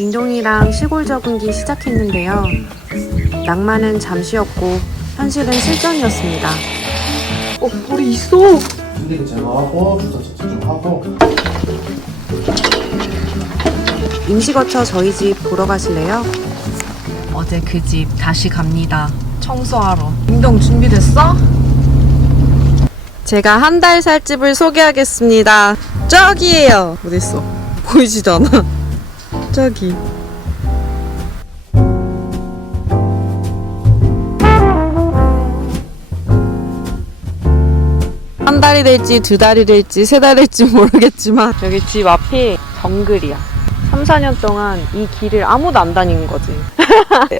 딩동이랑 시골 적응기 시작했는데요. 낭만은 잠시였고 현실은 실전이었습니다. 머리 있어. 준비를 제거하고 주차 채취 좀 하고. 임시 거쳐 저희 집 보러 가실래요? 어제 그 집 다시 갑니다. 청소하러. 딩동 준비됐어? 제가 한 달 살 집을 소개하겠습니다. 저기예요. 어딨어? 보이지도 않아. 저기. 한 달이 될지 두 달이 될지 세 달이 될지 모르겠지만 여기 집 앞이 정글이야. 3, 4년 동안 이 길을 아무도 안 다니는 거지.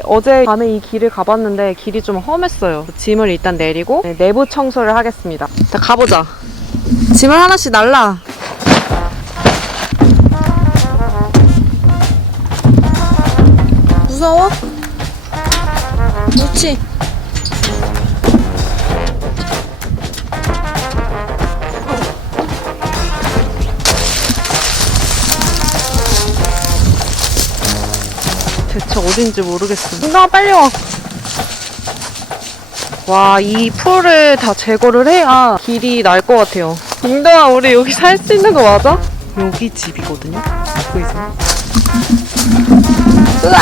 어제 밤에 이 길을 가봤는데 길이 좀 험했어요. 짐을 일단 내리고 내부 청소를 하겠습니다. 자, 가보자. 짐을 하나씩 날라. 무서워? 그렇지. 대체 어딘지 모르겠어. 나 빨리 와. 와, 이 풀을 다 제거를 해야 길이 날 것 같아요. 딩동아, 우리 여기 살 수 있는 거 맞아? 여기 집이거든요. 보이세요? 으아!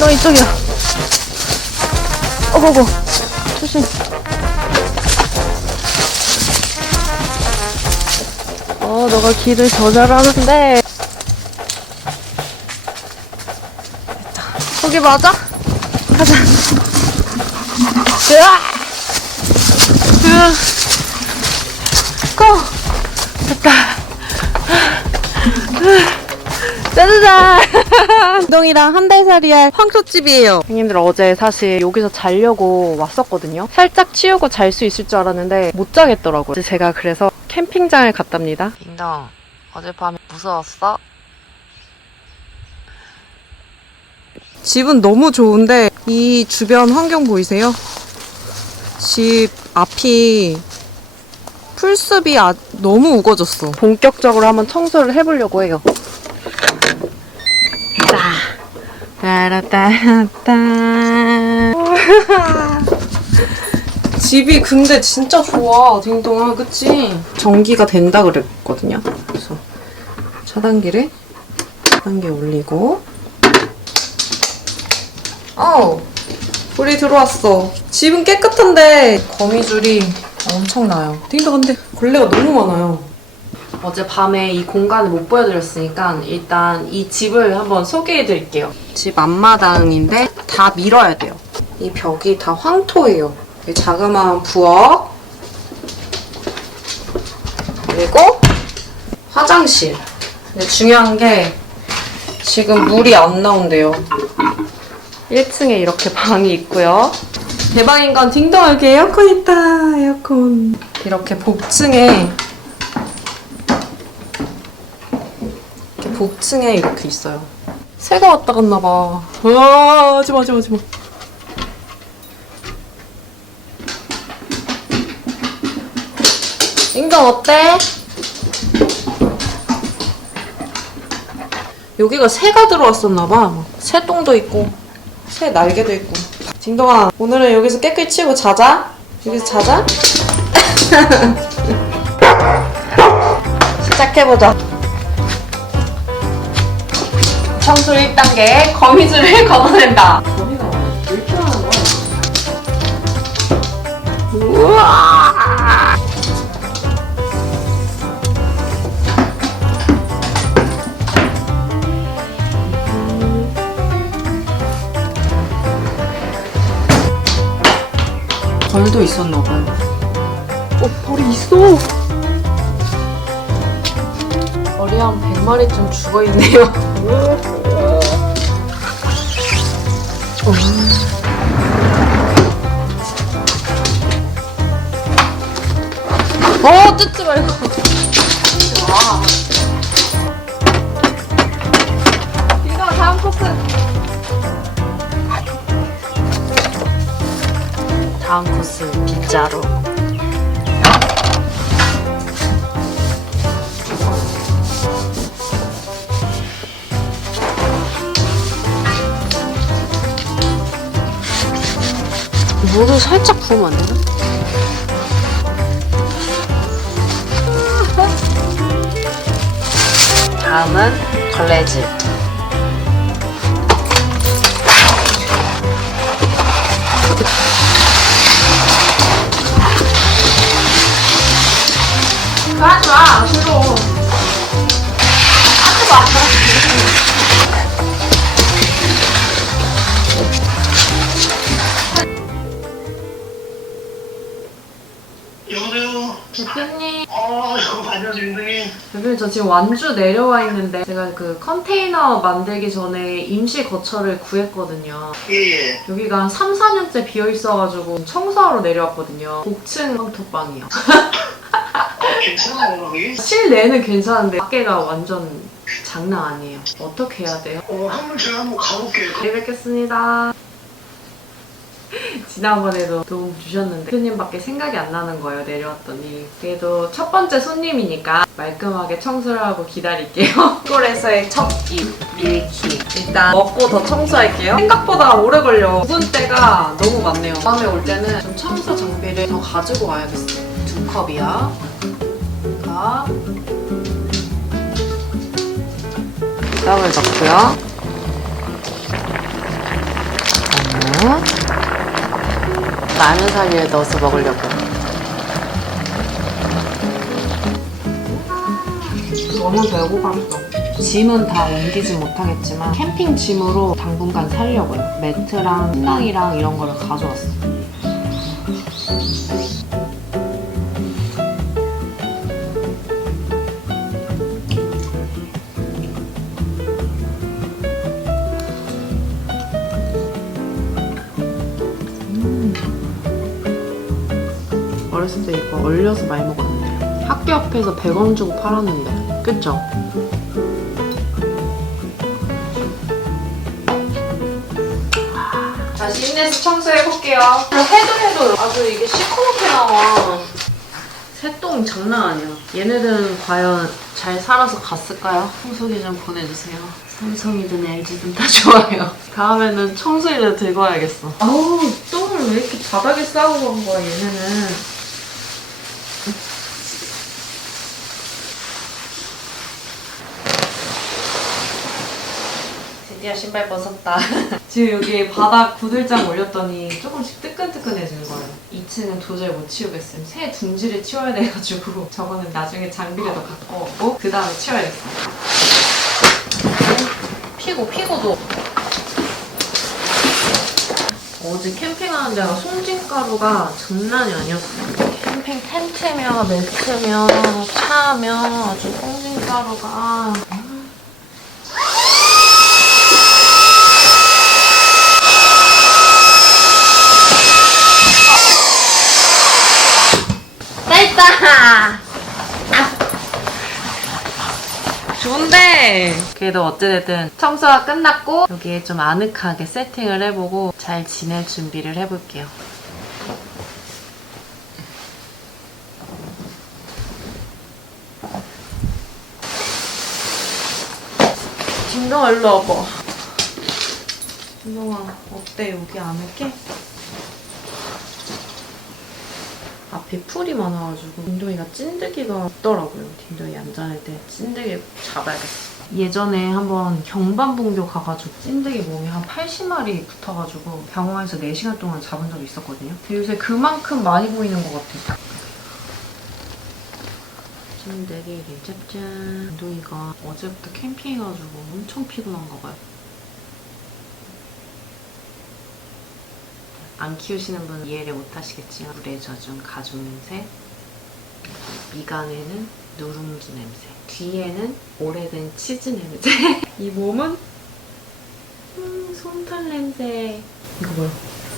너 이쪽이야. 어고고. 조심. 너가 길을 더 잘하는데. 됐다. 거기 맞아? 가자. 으아! 으아! 고! 됐다. 짜자잔! 딩동이랑 한 달 살이 할 황소집이에요. 형님들 어제 사실 여기서 자려고 왔었거든요. 살짝 치우고 잘 수 있을 줄 알았는데 못 자겠더라고요. 어제 제가 그래서 캠핑장을 갔답니다. 딩동, 어젯밤에 무서웠어? 집은 너무 좋은데 이 주변 환경 보이세요? 집 앞이 풀숲이 너무 우거졌어. 본격적으로 한번 청소를 해보려고 해요. 따라따따. 집이 근데 진짜 좋아, 딩동아, 그치? 전기가 된다 그랬거든요. 그래서 차단기를 1단계 올리고. 불이 들어왔어. 집은 깨끗한데 거미줄이 엄청나요. 딩동, 근데 벌레가 너무 많아요. 어제 밤에 이 공간을 못 보여드렸으니까 일단 이 집을 한번 소개해드릴게요. 집 앞마당인데 다 밀어야 돼요. 이 벽이 다 황토예요. 이 자그마한 부엌, 그리고 화장실. 근데 중요한 게 지금 물이 안 나온대요. 1층에 이렇게 방이 있고요. 대박인 건 딩동, 여기 에어컨 있다. 에어컨. 이렇게 복층에 이렇게 있어요. 새가 왔다 갔나 봐. 하지마. 딩동 어때? 여기가 새가 들어왔었나 봐. 새똥도 있고 새 날개도 있고. 딩동아, 오늘은 여기서 깨끗이 치우고 자자. 여기서 자자. 시작해보자. 청소 1단계, 거미줄을 걷어낸다. 거미가 왜 이렇게 많은 거야? 우와! 벌도 있었나봐요. 벌이 있어! 벌이 한 100마리쯤 죽어있네요. 뜯지 말고. 이거 다음 코스. 다음 코스 빗자루. 물을 살짝 부으면 안 되나? 다음은 걸레질. 하지 마, 싫어. 하지 마. 여보세요? 대표님. 안녕하세요, 민등이. 대표님, 저 지금 완주 내려와 있는데 제가 그 컨테이너 만들기 전에 임시 거처를 구했거든요. 예. 여기가 한 3, 4년째 비어있어가지고 청소하러 내려왔거든요. 복층 황토방이요. 괜찮아요, 거기? 실내는 괜찮은데 밖에가 완전 장난 아니에요. 어떻게 해야 돼요? 한번 제가 한번 가볼게요. 잘 뵙겠습니다. 지난번에도 도움 주셨는데 대표님밖에 생각이 안 나는 거예요. 내려왔더니. 그래도 첫 번째 손님이니까 말끔하게 청소를 하고 기다릴게요. 시골에서의 첫 입 밀키. 일단 먹고 더 청소할게요. 생각보다 오래 걸려. 묵은 때가 너무 많네요. 다음에 올 때는 좀 청소 장비를 더 가지고 와야겠어요. 2컵이야. 컵. 땀을 넣고요. 라면 사리에 넣어서 먹으려고. 너무 배고팠어. 짐은 다 옮기진 못하겠지만 캠핑 짐으로 당분간 살려고요. 매트랑 침낭이랑 이런 거를 가져왔어. 어렸을 때 이거 얼려서 많이 먹었는데 학교 앞에서 100원 주고 팔았는데 그쵸? 다시 힘내서 청소해볼게요. 해도 아주 이게 시커멓게 나와. 새똥 장난 아니야. 얘네들은 과연 잘 살아서 갔을까요? 청소기 좀 보내주세요. 삼성이든 LG든 다 좋아요. 다음에는 청소기를 들고 와야겠어. 아우, 똥을 왜 이렇게 바닥에 싸고 간 거야 얘네는. 드디어 신발 벗었다. 지금 여기 바닥 구들장 올렸더니 조금씩 뜨끈뜨끈해지는 거예요. 2층은 도저히 못 치우겠어요. 새 둥지를 치워야 돼가지고 저거는 나중에 장비를 더 갖고 오고 그 다음에 치워야겠어요. 피고도 어제 캠핑하는 데가 송진가루가 장난이 아니었어요. 캠핑 텐트며 매트며 차며 아주 송진가루가 됐다! 좋은데 그래도 어찌됐든 청소가 끝났고 여기에 좀 아늑하게 세팅을 해보고 잘 지낼 준비를 해볼게요. 진동아 일로 와봐. 진동아 어때? 여기 아늑해? 앞에 풀이 많아가지고 딘동이가 찐득이가 없더라고요. 딘동이 앉아날 때 찐득이 잡아야겠어. 예전에 한번 경반봉교 가가지고 찐득이 몸에 한 80마리 붙어가지고 병원에서 4시간 동안 잡은 적이 있었거든요. 근데 요새 그만큼 많이 보이는 것 같아요. 찐득이 짠짠. 딘동이가 어제부터 캠핑해가지고 엄청 피곤한가 봐요. 안 키우시는 분은 이해를 못 하시겠지만 물에 젖은 가죽 냄새, 미간에는 누룽지 냄새, 뒤에는 오래된 치즈 냄새, 이 몸은 솜털 냄새. 이거 봐요.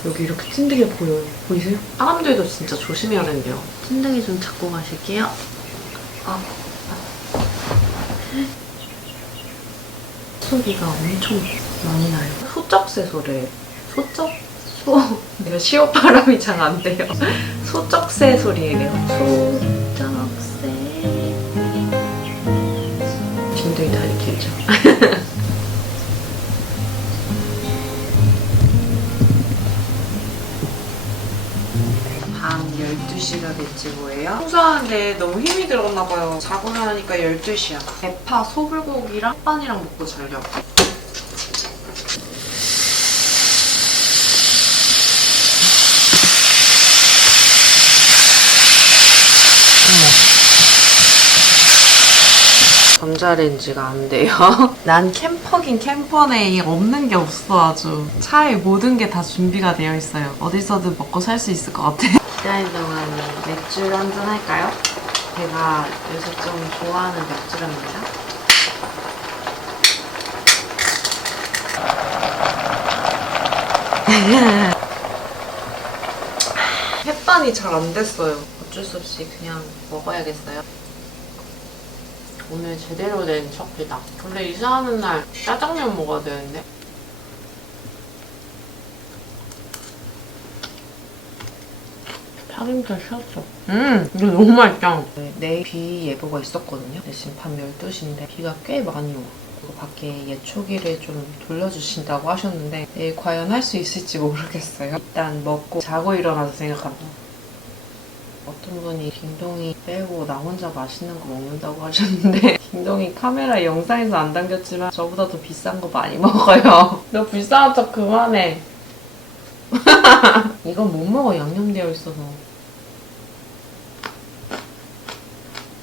여기 이렇게 찐득이가 보여요. 보이세요? 사람들도 진짜 조심해야 된대요. 찐득이 좀 잡고 가실게요. 소리가 엄청 많이 나요. 소쩍새 소리예요. 내가 시옷바람이 잘 안 돼요. 소쩍새 소리예요. 소쩍새. 딘동이 다리 길죠. 될지 뭐예요? 청소하는데 너무 힘이 들어갔나 봐요. 자고 나니까 12시야. 대파 소불고기랑 햇반이랑 먹고 자려고. 전자레인지가 안 돼요. 난 캠퍼긴 캠퍼네. 없는 게 없어 아주. 차에 모든 게 다 준비가 되어 있어요. 어디서든 먹고 살 수 있을 것 같아. 기다리는 동안에 맥주를 한잔 할까요? 제가 요새 좀 좋아하는 맥주랍니다. 햇반이 잘 안 됐어요. 어쩔 수 없이 그냥 먹어야겠어요. 오늘 제대로 된 첫끼다. 원래 이사하는 날 짜장면 먹어야 되는데. 파김치 쉬었어. 이거 너무 맛있다. 내일 비 예보가 있었거든요. 대신 밤 12시인데 비가 꽤 많이 와. 그리고 밖에 예초기를 좀 돌려주신다고 하셨는데 내일 과연 할 수 있을지 모르겠어요. 일단 먹고 자고 일어나서 생각합니다. 어떤 분이 딩동이 빼고 나 혼자 맛있는 거 먹는다고 하셨는데 딩동이 카메라 영상에서 안 담겼지만 저보다 더 비싼 거 많이 먹어요. 너 비싼 척 그만해. 이건 못 먹어. 양념되어 있어서.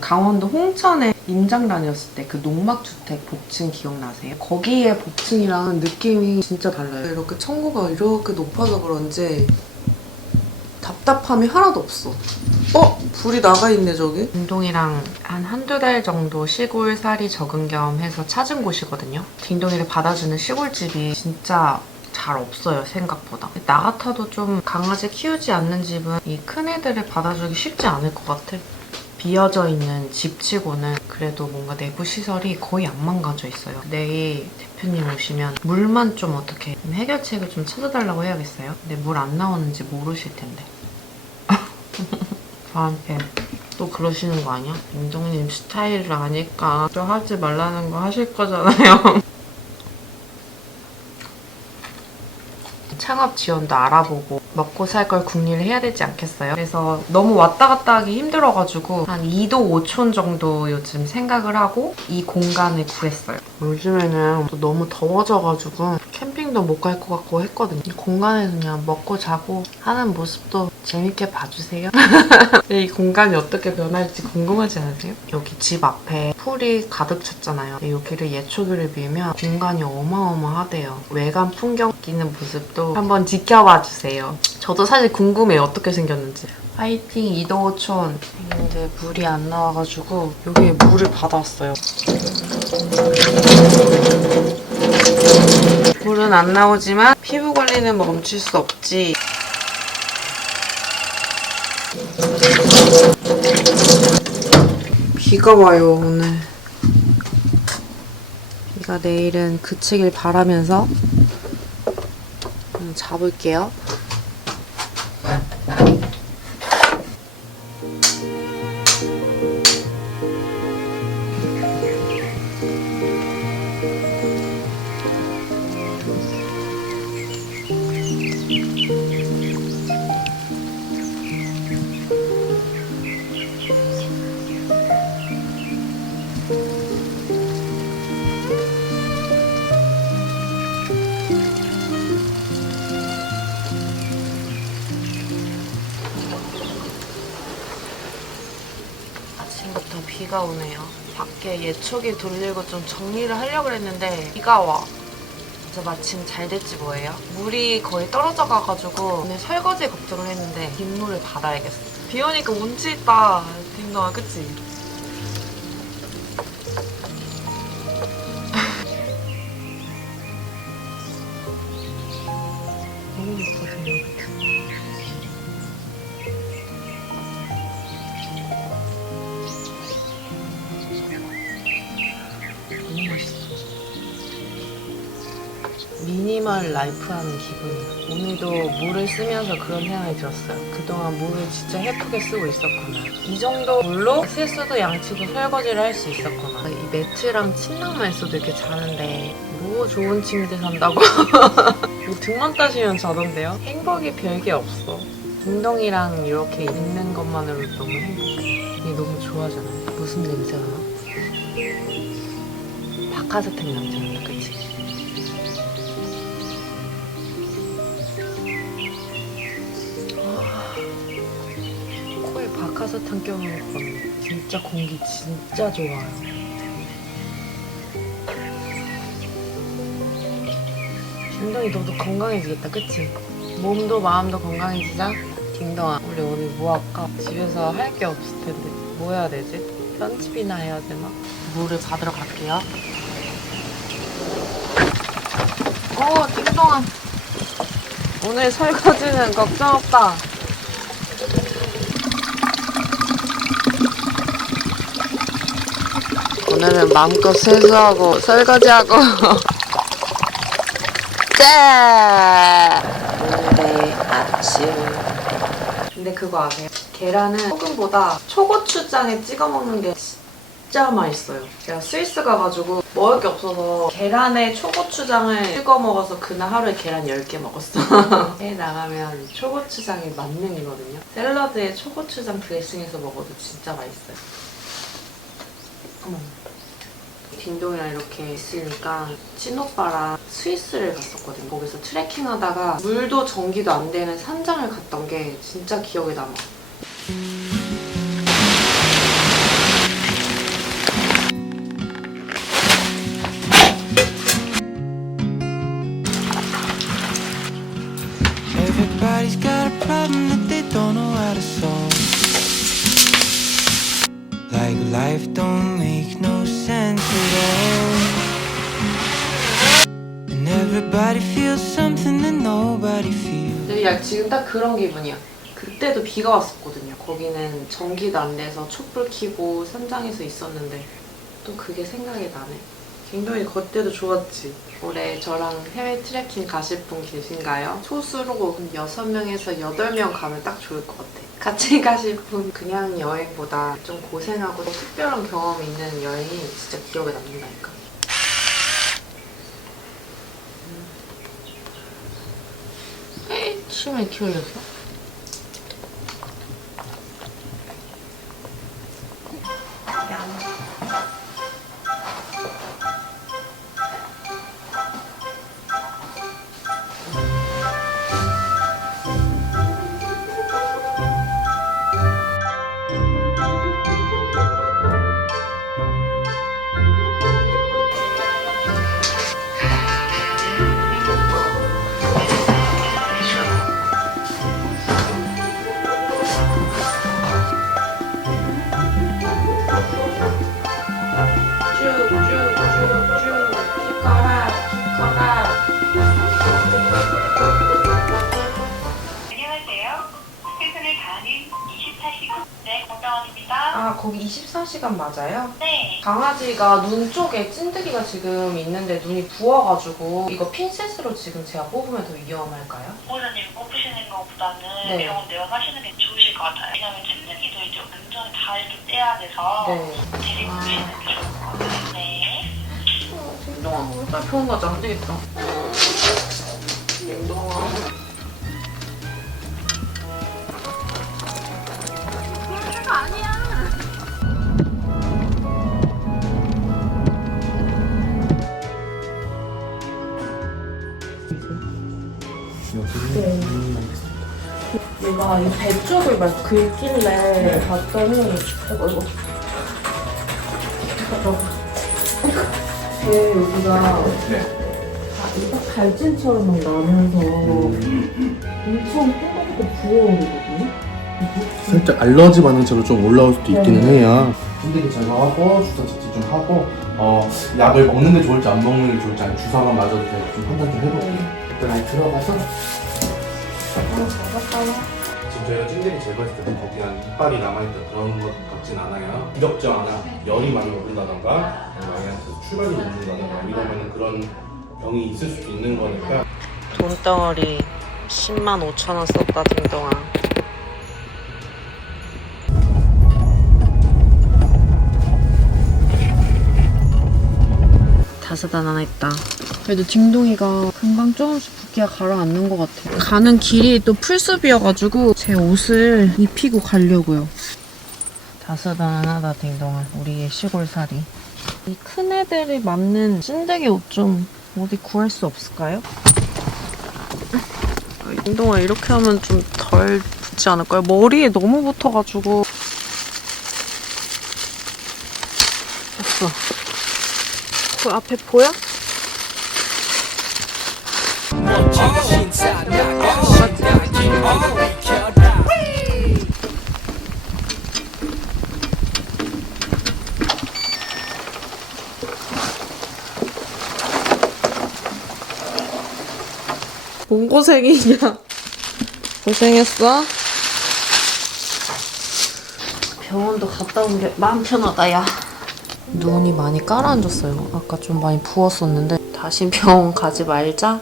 강원도 홍천에 임장란이었을 때 그 농막주택 복층 기억나세요? 거기에 복층이랑 느낌이 진짜 달라요. 이렇게 층고가 이렇게 높아서 그런지 답답함이 하나도 없어. 불이 나가 있네 저기. 딩동이랑 한 한두 달 정도 시골살이 적응 겸 해서 찾은 곳이거든요. 딩동이를 받아주는 시골집이 진짜 잘 없어요, 생각보다. 나 같아도 좀 강아지 키우지 않는 집은 이 큰 애들을 받아주기 쉽지 않을 것 같아. 비어져 있는 집치고는 그래도 뭔가 내부 시설이 거의 안 망가져 있어요. 내일 대표님 오시면 물만 좀 어떻게 해결책을 좀 찾아달라고 해야겠어요. 근데 물 안 나오는지 모르실 텐데. 저한테 또 그러시는 거 아니야? 임동님 스타일을 아니까 또 하지 말라는 거 하실 거잖아요. 창업 지원도 알아보고 먹고 살 걸 궁리를 해야 되지 않겠어요? 그래서 너무 왔다 갔다 하기 힘들어가지고 한 2도 5촌 정도 요즘 생각을 하고 이 공간을 구했어요. 요즘에는 또 너무 더워져가지고 캠핑도 못 갈 것 같고 했거든요. 이 공간에서 그냥 먹고 자고 하는 모습도 재밌게 봐주세요. 이 공간이 어떻게 변할지 궁금하지 않으세요? 여기 집 앞에 풀이 가득 찼잖아요. 여기를 예초기를 밀면 공간이 어마어마하대요. 외관 풍경 끼는 모습도 한번 지켜봐 주세요. 저도 사실 궁금해요. 어떻게 생겼는지. 파이팅 2도 5촌. 근데 물이 안 나와가지고 여기에 물을 받아왔어요. 물은 안 나오지만 피부 관리는 멈출 수 없지. 비가 와요, 오늘. 비가 내일은 그치길 바라면서 잡을게요. 아침부터 비가 오네요. 밖에 예초기 돌리고 좀 정리를 하려고 했는데 비가 와. 그래서 마침 잘 됐지 뭐예요. 물이 거의 떨어져 가가지고 오늘 설거지 걱정을 했는데 빗물을 받아야겠어. 비 오니까 운치 있다. 딩동아, 그치? 너무 예쁘세요. 너무 맛있어. 미니멀 라이프하는 기분이야. 오늘도 물을 쓰면서 그런 생각이 들었어요. 그동안 물을 진짜 예쁘게 쓰고 있었구나. 이 정도 물로 세수도 양치도 설거지를 할 수 있었구나. 이 매트랑 침낭만 있어도 이렇게 자는데 뭐 좋은 침대 산다고. 이거 등만 따시면 자던데요? 행복이 별게 없어. 딩동이랑 이렇게 있는 것만으로도 너무 행복해. 얘 너무 좋아하잖아요. 무슨 냄새가 나? 박하사탕 냄새 난다, 그치? 코에 박하사탕 껴놓은 것 같네. 진짜 공기 진짜 좋아요. 딩동이 너도 건강해지겠다, 그치? 몸도 마음도 건강해지자. 딩동아, 우리 오늘 뭐 할까? 집에서 할 게 없을 텐데 뭐 해야 되지? 편집이나 해야 되나? 물을 받으러 갈게요. 딩동아, 오늘 설거지는 걱정 없다. 오늘은 마음껏 세수하고 설거지하고 짠! 오늘의 아침. 근데 그거 아세요? 계란은 소금보다 초고추장에 찍어 먹는 게 진짜 맛있어요. 제가 스위스 가가지고 먹을 게 없어서 계란에 초고추장을 찍어 먹어서 그날 하루에 계란 10개 먹었어. 해외 나가면 초고추장이 만능이거든요. 샐러드에 초고추장 드레싱해서 먹어도 진짜 맛있어요. 어머. 딩동이랑 이렇게 있으니까 친오빠랑 스위스를 갔었거든요. 거기서 트레킹하다가 물도 전기도 안 되는 산장을 갔던 게 진짜 기억에 남아. Everybody's got a problem that they don't know how to solve. Like life don't make no sense at all. And everybody feels something that nobody feels. 근데 지금 딱 그런 기분이야. 그때도 비가 왔었거든요. 거기는 전기도 안 돼서 촛불 켜고 산장에서 있었는데 또 그게 생각이 나네. 딩동이 그때도 좋았지. 올해 저랑 해외 트레킹 가실 분 계신가요? 소수로 6명에서 8명 가면 딱 좋을 것 같아. 같이 가실 분 그냥 여행보다 좀 고생하고 특별한 경험이 있는 여행이 진짜 기억에 남는다니까. 에이, 침을 이렇게 흘렸어? 거기 24시간 맞아요? 네. 강아지가 눈 쪽에 찐득이가 지금 있는데 눈이 부어가지고 이거 핀셋으로 지금 제가 뽑으면 더 위험할까요? 보호자님 뽑으시는 것보다는 네. 병원 내원하시는 게 좋으실 것 같아요. 왜냐면 찐득이도 이제 완전히 다리도 떼야 돼서 네. 데리고 오시는 게 좋을 것 같아요. 네. 딩동아, 우리 빨리 병원 가자. 안 되겠다. 딩동아. 얘가 이 배 쪽을 막 긁길래 봤더니 이거 배 여기가 이거 갈증처럼 막 나면서 엄청 뜨겁고 부어오르거든요? 살짝 알러지 반응처럼 좀 올라올 수도 있기는 해요. 찐득이 제거하고 주사 채취 좀 하고 약을 먹는 게 좋을지 안 먹는 게 좋을지 아니면 주사만 맞아도 제가 좀 판단 좀 해볼게요. 일단 아예 들어가서 지금 저희가 찐득이 제거했을 때 거기한 이빨이 남아있던 그런 것 같진 않아요. 이력지 않아 열이 많이 오른다던가 아니면 출혈이 오른다던가 이러면 그런 병이 있을 수도 있는 거니까. 돈덩어리 105,000원 썼다, 딩동아. 다사다난했다. 그래도 딩동이가 금방 조금씩 붓기가 가라앉는 것 같아요. 가는 길이 또 풀숲이어가지고 제 옷을 입히고 가려고요. 다사다난하다 딩동아. 우리의 시골살이. 이 큰 애들이 맞는 찐득이 옷 좀 어디 구할 수 없을까요? 딩동아 이렇게 하면 좀 덜 붙지 않을까요? 머리에 너무 붙어가지고. 됐어. 그 앞에 보여? 뭔 고생이냐? 고생했어? 병원도 갔다 온 게 마음 편하다, 야. 눈이 많이 깔아앉았어요. 아까 좀 많이 부었었는데 다시 병원 가지 말자.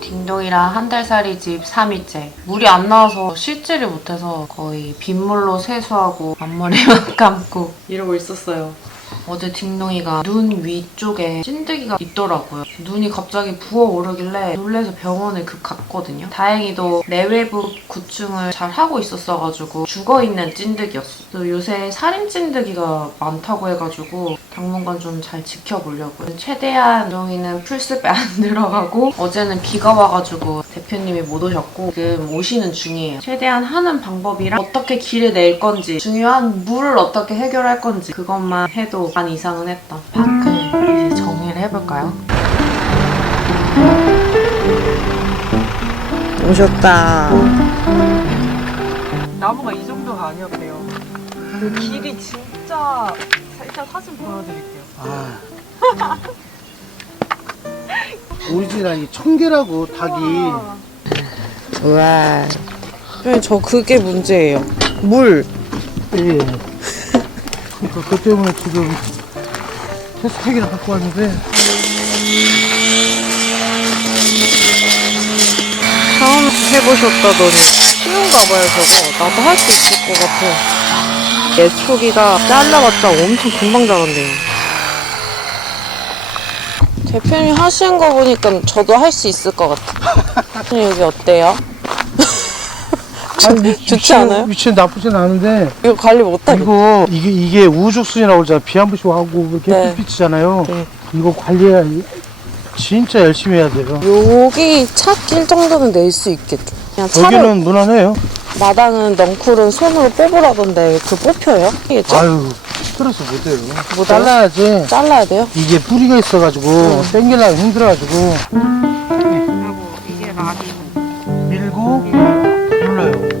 딩동이랑 한 달 살이 집 3일째. 물이 안 나와서 씻지를 못해서 거의 빗물로 세수하고 앞머리만 감고 이러고 있었어요. 어제 딩동이가 눈 위쪽에 찐득이가 있더라고요. 눈이 갑자기 부어오르길래 놀래서 병원을 급 갔거든요. 다행히도 내외부 구충을 잘 하고 있었어가지고 죽어있는 찐득이었어. 또 요새 살인 찐득이가 많다고 해가지고 당분간 좀 잘 지켜보려고요. 최대한 딩동이는 풀숲에 안 들어가고 어제는 비가 와가지고 대표님이 못 오셨고 지금 오시는 중이에요. 최대한 하는 방법이랑 어떻게 길을 낼 건지 중요한 물을 어떻게 해결할 건지 그것만 해도 반 이상은 했다. 밖을 이제 정리를 해볼까요? 오셨다. 나무가 이 정도가 아니었대요. 그 길이 진짜 살짝 사진 보여드릴게요. 오리지널 이 청개라고 닭이. 우와. 저 그게 문제예요. 물. 예. 그러니까 그것 때문에 지금 테스트팩이랑 갖고 왔는데. 처음 해보셨다더니 쉬운가 봐요 저거. 나도 할 수 있을 것 같아. 예초기가 잘라봤자 엄청 금방 자란대요. 대표님 하시는 거 보니까 저도 할 수 있을 것 같아. 여기 어때요? 좋지 않아요? 위치는 나쁘진 않은데. 이거 관리 못하겠다. 이게 우후죽순이라고 그러잖아. 비 한 번씩 하고 이렇게 네. 햇빛이잖아요. 네. 이거 관리해야 진짜 열심히 해야 돼요. 여기 차 낄 정도는 낼 수 있겠죠. 그냥 차를 여기는 무난해요. 마당은 넝쿨은 손으로 뽑으라던데 그 뽑혀요? 이겠죠? 아유, 스트레스 못 해요. 못 잘라야지. 잘라야 돼요? 이게 뿌리가 있어가지고 당기려면 힘들어가지고. 이게 라디오. 밀고 눌러요.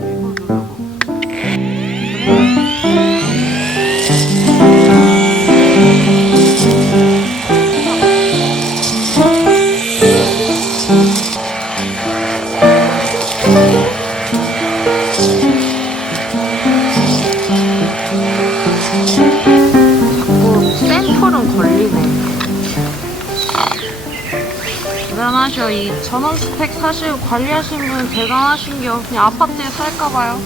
샘플은 걸리네. 대단하셔. 이 전원 스택 사실 관리하시는 분은 대단하신겨. 그냥 아파트에 살까봐요.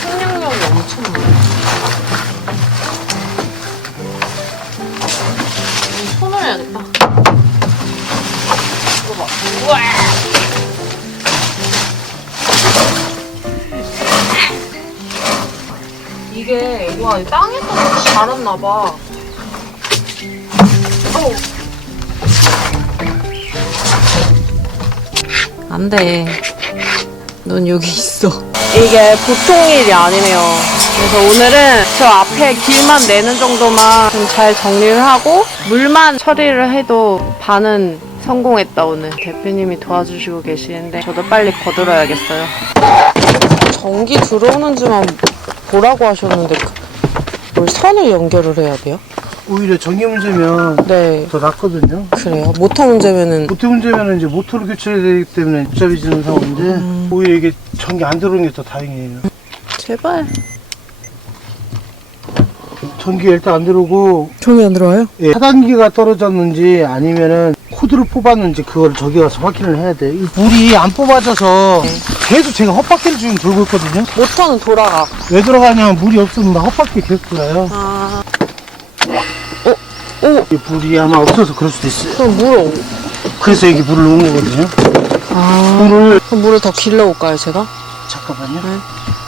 생명력이 엄청나요. 손을 해야겠다. 이거 봐. 우와! 이게, 와, 땅에서 자랐나봐. 안 돼. 넌 여기 있어. 이게 보통 일이 아니네요. 그래서 오늘은 저 앞에 길만 내는 정도만 좀 잘 정리를 하고 물만 처리를 해도 반은 성공했다 오늘. 대표님이 도와주시고 계시는데 저도 빨리 거들어야겠어요. 전기 들어오는지만 보라고 하셨는데 뭘 선을 연결을 해야 돼요? 오히려 전기 문제면 네. 더 낫거든요. 그래요? 모터 문제면은 모터 문제면은 이제 모터를 교체해야 되기 때문에 복잡해지는 상황인데 오히려 이게 전기 안 들어오는 게 더 다행이에요. 제발. 전기가 일단 안 들어오고 전기 안 들어와요? 예, 차단기가 떨어졌는지 아니면은 코드를 뽑았는지 그걸 저기 가서 확인을 해야 돼. 이 물이 안 뽑아져서 계속 제가 헛바퀴를 지금 돌고 있거든요. 모터는 돌아가. 왜 돌아가냐면 물이 없으면 나 헛바퀴 계속 돌아요. 아. 이 물이 아마 없어서 그럴 수도 있어요. 그럼 물을 그래서 여기 물을 놓은 거거든요. 물을 그럼 물을 더 길러 올까요, 제가? 잠깐만요. 네.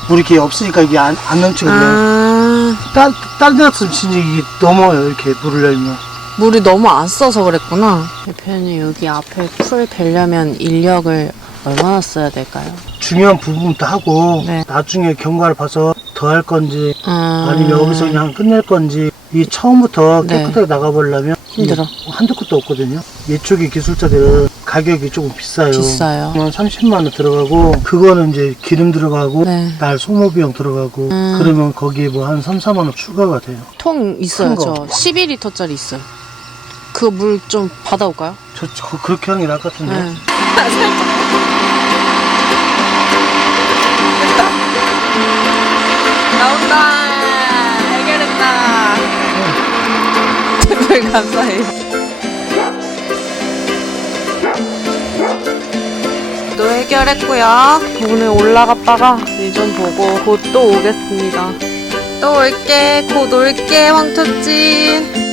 물이 이렇게 없으니까 이게 안 넘치거든요. 다른 데 같으면 진짜 이게 넘어요. 이렇게 물을 열면. 물이 너무 안 써서 그랬구나. 대표님, 여기 앞에 풀 베려면 인력을 얼마나 써야 될까요? 중요한 부분부터 하고 네. 나중에 경과를 봐서 더 할 건지 아... 아니면 여기서 그냥 끝낼 건지 이 처음부터 네. 깨끗하게 나가보려면 힘들어. 한두 끝도 없거든요. 이쪽의 기술자들은 가격이 조금 비싸요. 비싸요. 한 30만 원 들어가고 그거는 이제 기름 들어가고 네. 날 소모 비용 들어가고 그러면 거기에 뭐 한 3, 4만 원 추가가 돼요. 통 있어요, 큰 거. 저. 12리터짜리 있어요. 그 물 좀 받아올까요? 저 그렇게 하는 게 나을 것 같은데. 네. 나온다. 해결했다. 정말 감사해요. 또 해결했고요. 오늘 올라갔다가 일 좀 보고 곧 또 오겠습니다. 또 올게. 곧 올게, 황토찐.